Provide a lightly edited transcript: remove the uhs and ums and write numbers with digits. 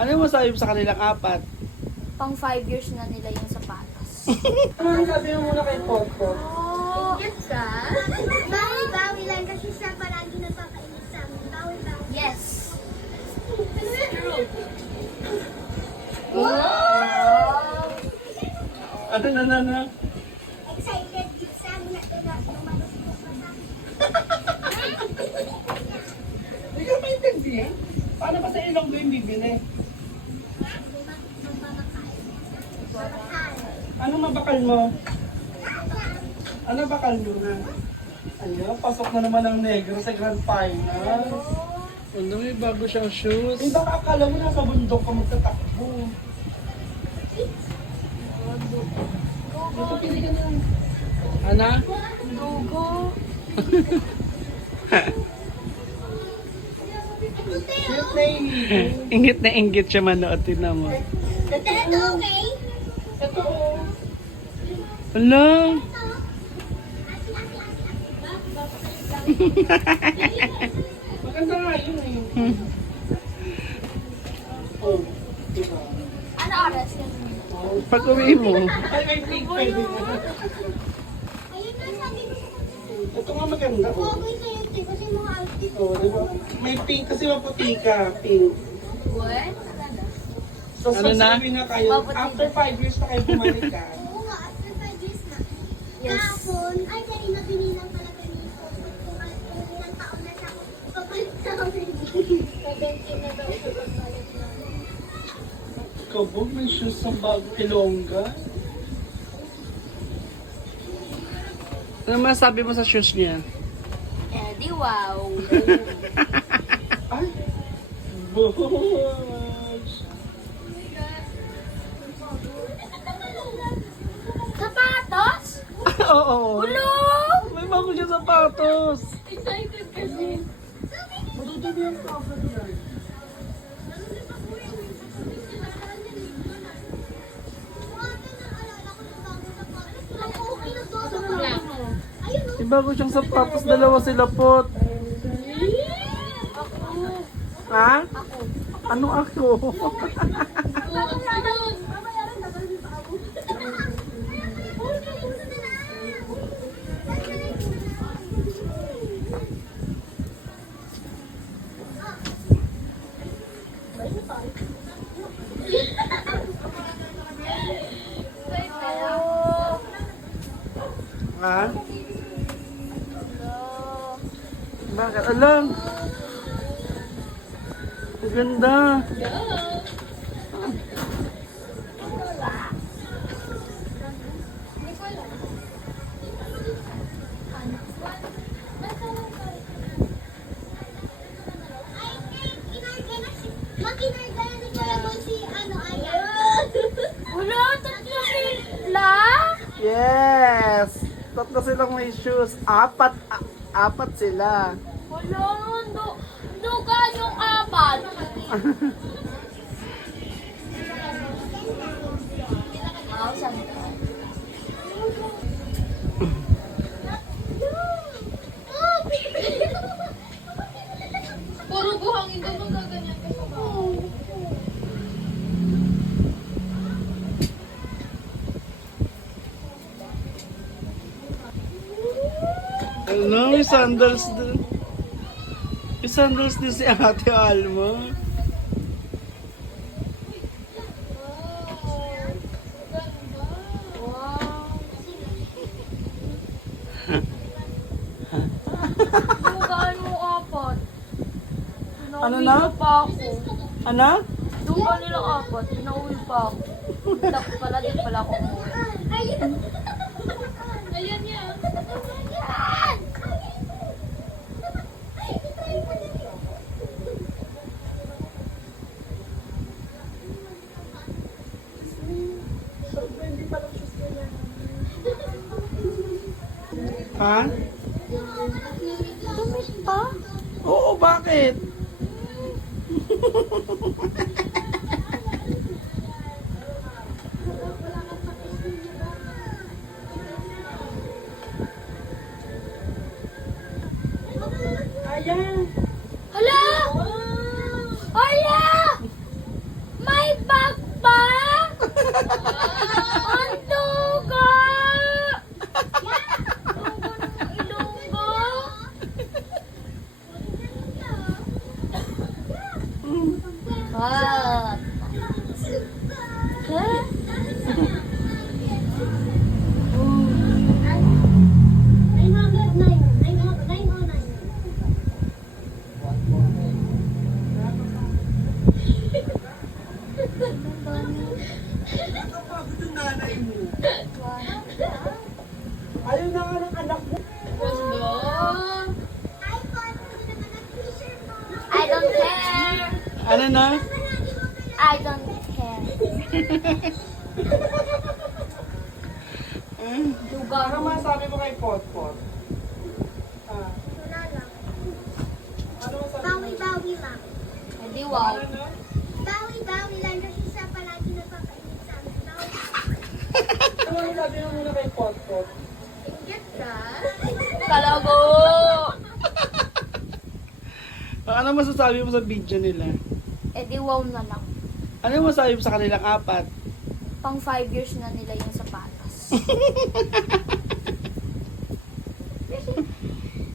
Ano masabi mo sa kanilang apat? Pang 5 years na nila yung sapatos. Ano sabi mo muna kay Popo? Oh, Ingit ka? Bawi-bawi lang kasi siya palagi napapainis sa amin. Bawi-bawi. yes. Ano na? Excited din sa amin na lumalos ko pa sa Hindi ka maintindihan? Paano ba sa ilong ko yung bibili? Ano mabakal mo? Ano bakal mo na? Ayun, pasok na naman ang negro sa Grand Final. Ano, may bago siyang shoes. Eh, baka akala mo nasa bundok ka magtatakbo. Dito, pili ka na. Ana? Dugo. Cute na yun. Ingit na ingit siya manood. Tignan mo. Ito, okay? Ito, Ala! maganda nga yun eh. Oh, diba? Ano oras yun? Oh, Pag uwi mo. ay, may pink pwede na. Ayun na, sabi ko. Ito nga maganda. Oh. Okay sa'yo, te, kasi mga outfit. Oh, diba? May pink kasi maputi ka. Pink. What? So, Ano na? sasabihin na kayo, Maputi. after 5 years na kayo bumalik ka. Oo nga, after 5 years na. Yes. Kahapon, ay, kanina binilang pala ganito. Kung ilang taon na siya. Papalit na kami. 17 na daw siya papalit na. Kabog, may shoes ng bago Ilongga. Ano masabi mo sa shoes niya? Eh, di wow. Ay! Bosh! Sapatos? Oo. Ulo! May bago siya sapatos. Excited kasi. Matutubi ang cover yan. May bago siyang sapatos. Dalawa sila pot. Ha? Ano ako? Ha? Bakit? Alam. Ang ganda. Makinargaya ni Kuya Bon si ano, Ayan. Ulo, tatlo sila? Yes! Tatlo silang may shoes. Apat sila. Ulo, duga yung apat. Wow, sabi ko. Puro buhangin ka magaganyan ka sa bahay. Ano, may sandals din. May sandals din si Ate Alma. Dugaan mo apat. Ano Pinauwi na? pa ako. Ano? Dugaan nila apat. Pinauwi pa ako. Tapos pala din pala ako umuwi. Ayan. Ayan yan. Ayan. Ha? Tumit pa? Oo, bakit? Ayan! Hala! Hala! Ah. Huh? 909. Nakapagod yung nanay mo. Ayaw na nga ng anak mo. I don't care. Ano na? I don't care. Lugar. Ano masabi mo kay Potpot? Ah, Wala lang. ano masabi mo? Bawi-bawi lang. Hindi wow. Ano na? Bawi-bawi lang kasi siya palagi nagpapainit sa amin. Bawi. Ano masabi mo muna kay Potpot? Ingat ka. Talago. Ano masasabi mo sa video nila? Eh di wow na lang. Ano masasabi mo sa kanilang apat? Pang 5 years na nila yung sapatos.